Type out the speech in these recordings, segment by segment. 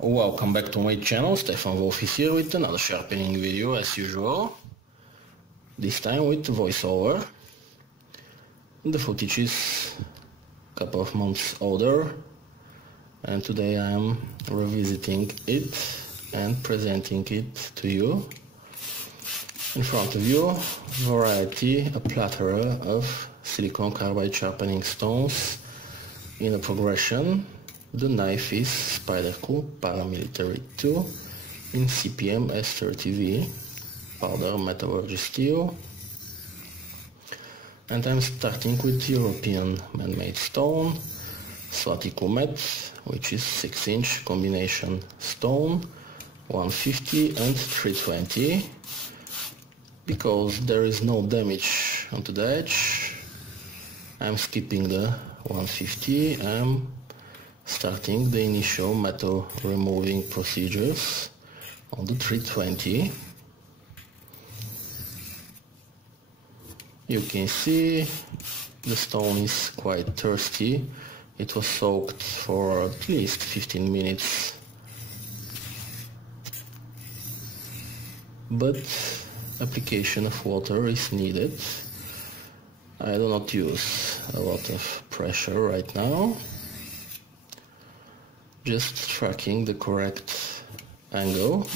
Welcome back to my channel. Stefan Wolf is here with another sharpening video as usual. This time with voiceover. The footage is a couple of months older, and today I am revisiting it and presenting it to you. In front of you, a plethora of silicon carbide sharpening stones in a progression. The knife is Spyderco Paramilitary 2 in CPM S30V powder metallurgy steel, and I'm starting with European man-made stone Slatikumet, which is 6-inch combination stone, 150 and 320. Because there is no damage onto the edge, I'm skipping the 150. I'm starting the initial metal removing procedures on the 320. You can see the stone is quite thirsty. It was soaked for at least 15 minutes, but application of water is needed. I do not use a lot of pressure right now, just tracking the correct angle,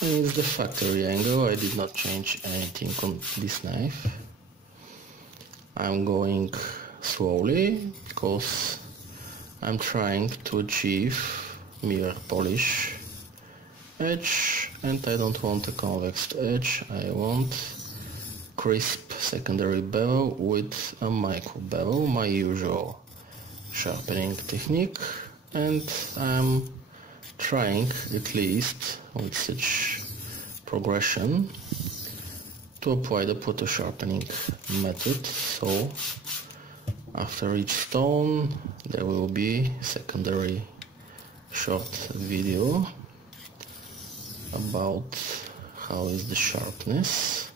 and it's the factory angle. I did not change anything on this knife. I'm going slowly because I'm trying to achieve mirror polish edge, and I don't want a convex edge. I want crisp secondary bevel with a micro bevel, my usual sharpening technique. And I'm trying, at least with such progression, to apply the proto sharpening method. So after each stone there will be secondary short video about how is the sharpness.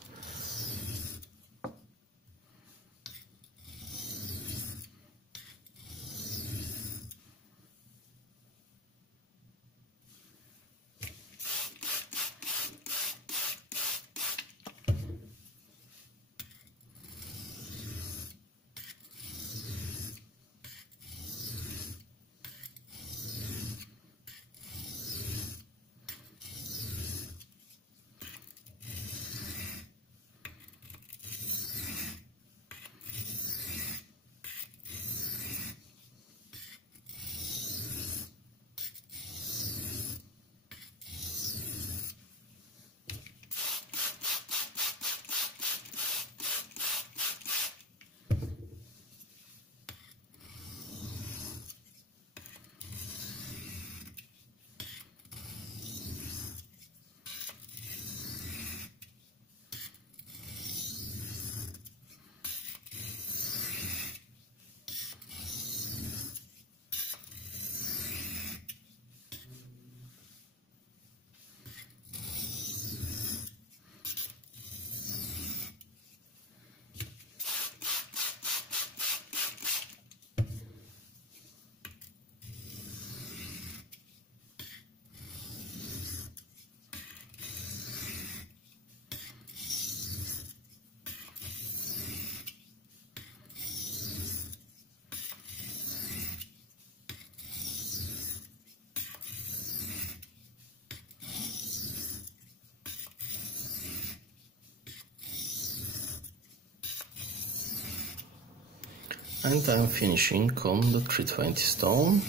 And I'm finishing on the 320 stone.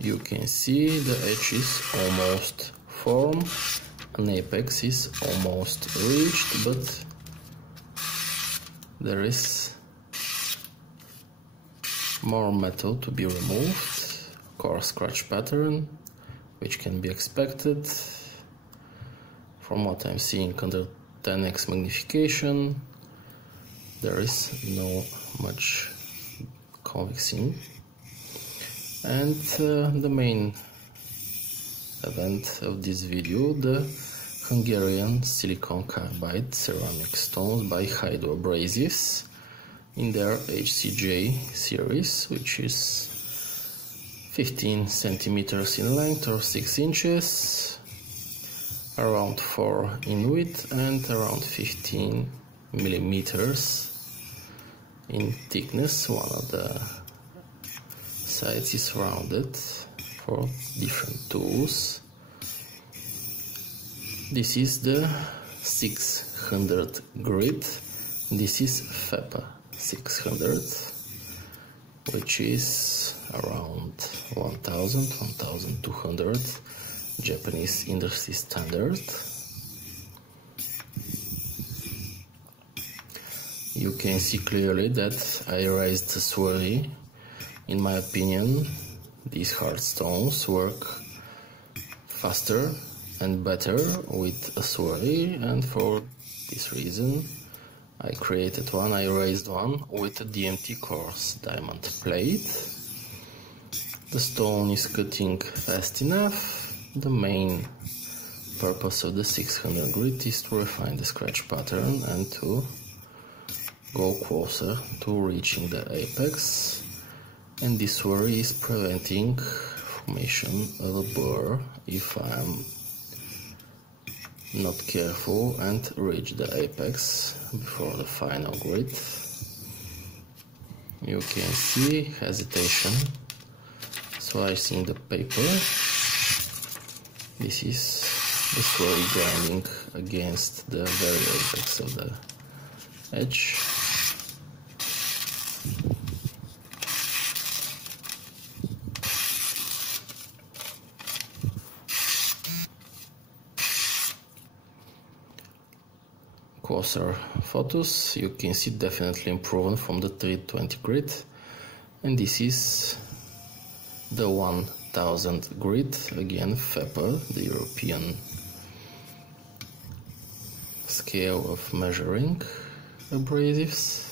You can see the edge is almost formed, an apex is almost reached, but there is more metal to be removed, coarse scratch pattern, which can be expected. From what I'm seeing under 10x magnification, there is no much convexing. And the main event of this video, the Hungarian silicon carbide ceramic stones by HAIDU Abrasives in their HCJ series, which is 15 centimeters in length or 6 inches, around 4 in width and around 15 millimeters in thickness. One of the sides is rounded for different tools. This is the 600 grit. This is FEPA 600, which is around 1200 Japanese industry standard. You can see clearly that I raised the swirly. In my opinion, these hard stones work faster and better with a swirly, and for this reason I created one. I raised one with a DMT coarse diamond plate. The stone is cutting fast enough. The main purpose of the 600 grit is to refine the scratch pattern and to go closer to reaching the apex, and this worry is preventing formation of a burr if I am not careful and reach the apex before the final grit. You can see hesitation slicing the paper. This is the swirly grinding against the very apex of the edge. Closer photos, you can see definitely improvement from the 320 grit, and this is the 1000 grit, again FEPA, the European scale of measuring abrasives.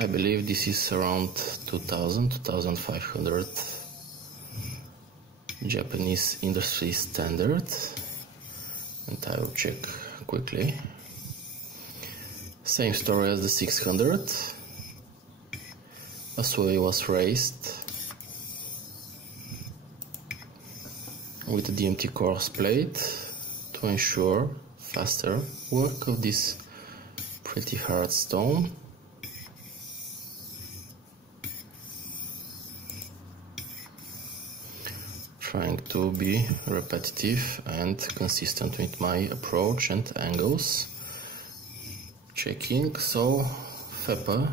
I believe this is around 2500 Japanese industry standard, and I will check quickly. Same story as the 600. A sway was raised with a DMT coarse plate to ensure faster work of this pretty hard stone. Trying to be repetitive and consistent with my approach and angles. Checking, so FEPA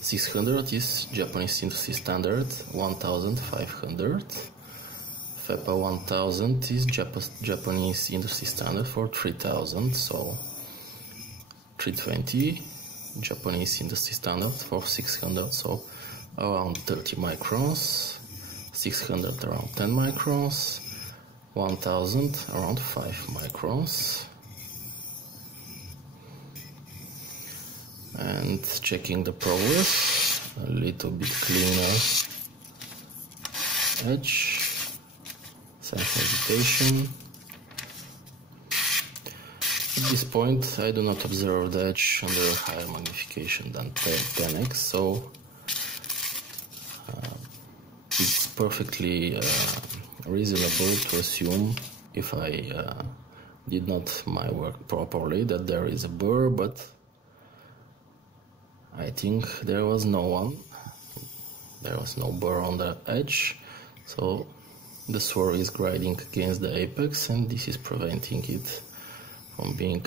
600 is Japanese industry standard 1500. FEPA 1000 is Japanese industry standard for 3000, so 320 Japanese industry standard for 600, so around 30 microns. 600 around 10 microns, 1000 around 5 microns. And checking the progress, a little bit cleaner edge, some hesitation. At this point I do not observe the edge under higher magnification than 10x, so it's perfectly reasonable to assume, if I did not my work properly, that there is a burr, but I think there was no one. There was no burr on the edge, so the swirl is grinding against the apex, and this is preventing it from being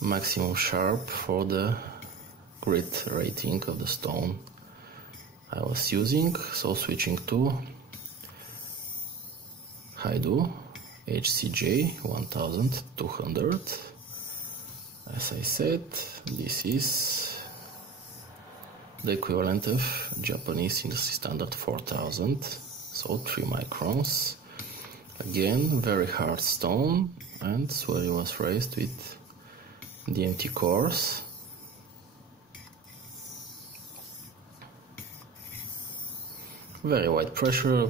maximum sharp for the grit rating of the stone I was using. So switching to HAIDU HCJ 1200. As I said, this is the equivalent of Japanese industry standard 4000, so 3 microns. Again, very hard stone, and swirly was raised with DMT cores. Very wide pressure.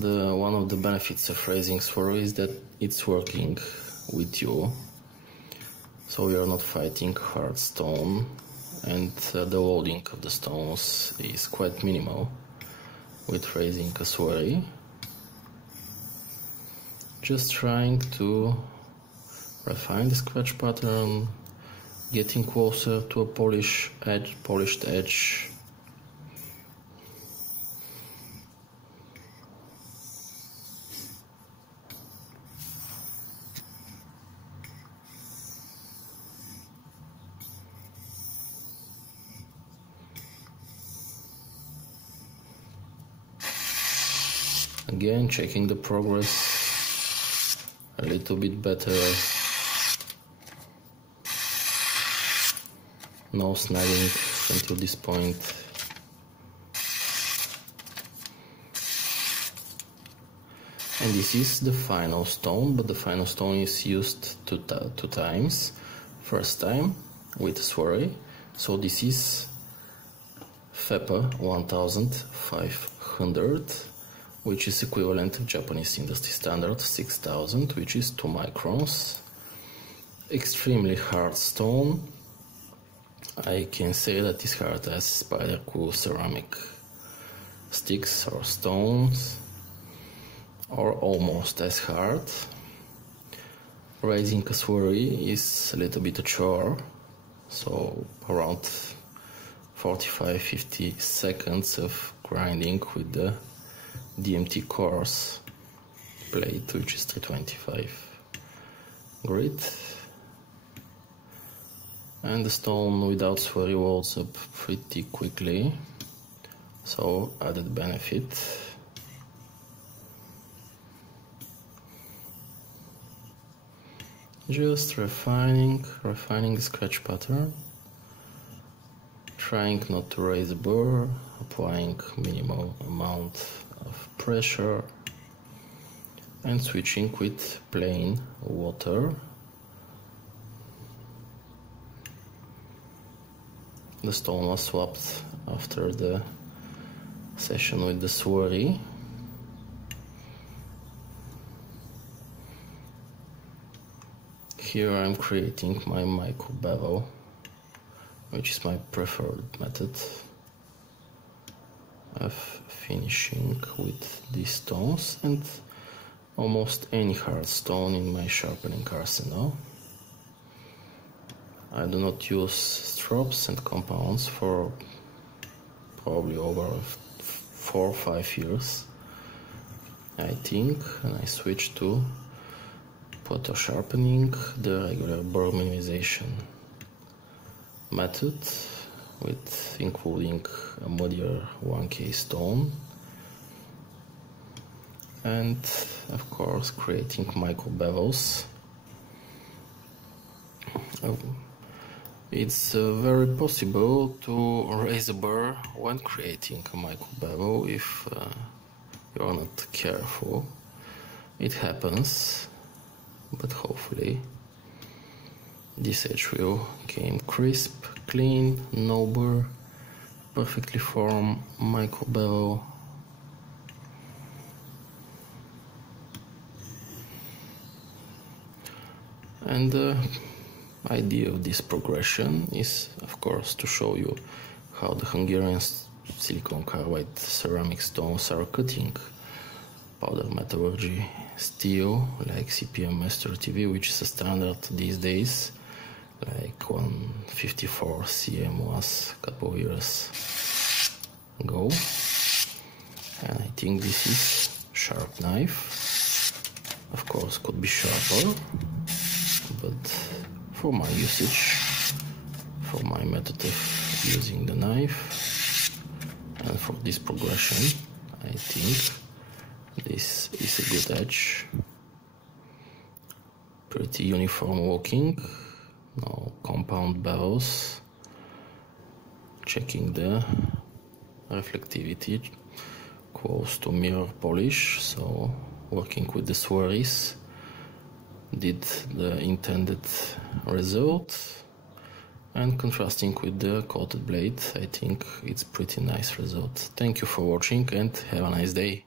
One of the benefits of raising swirly is that it's working with you, so we are not fighting hard stone, and the loading of the stones is quite minimal with raising a swirly. Just trying to refine the scratch pattern, getting closer to a polished edge. Again, checking the progress a little bit better. No snagging until this point. And this is the final stone, but the final stone is used two times. First time with swirly, so this is FEPA 1500, which is equivalent to Japanese industry standard 6000, which is 2 microns. Extremely hard stone. I can say that it's hard as Spyderco ceramic sticks or stones, or almost as hard. Raising a swirly is a little bit a chore, so around 45-50 seconds of grinding with the DMT coarse plate, which is 325 grit, and the stone without swirly walls up pretty quickly, so added benefit. Just refining the scratch pattern, trying not to raise the burr, applying minimal amount of pressure, and switching with plain water. The stone was swapped after the session with the swirly. Here I'm creating my micro bevel, which is my preferred method of finishing with these stones and almost any hard stone in my sharpening arsenal. I do not use strops and compounds for probably over 4 or 5 years, I think, and I switched to proto sharpening, the regular burr minimization method, with including a muddier 1K stone, and of course creating micro bevels. It's very possible to raise a burr when creating a micro bevel if you are not careful. It happens, but hopefully this edge wheel came crisp, clean, no burr, perfectly formed micro bevel. And the idea of this progression is, of course, to show you how the Hungarian silicon carbide ceramic stones are cutting powder metallurgy steel like CPM S30V, which is a standard these days, like 154 cm was a couple of years ago. And I think this is sharp knife. Of course, could be sharper, but for my usage, for my method of using the knife, and for this progression, I think this is a good edge. Pretty uniform walking, no compound bevels. Checking the reflectivity, close to mirror polish, so working with the swirlies did the intended result, and contrasting with the coated blade, I think it's pretty nice result. Thank you for watching and have a nice day.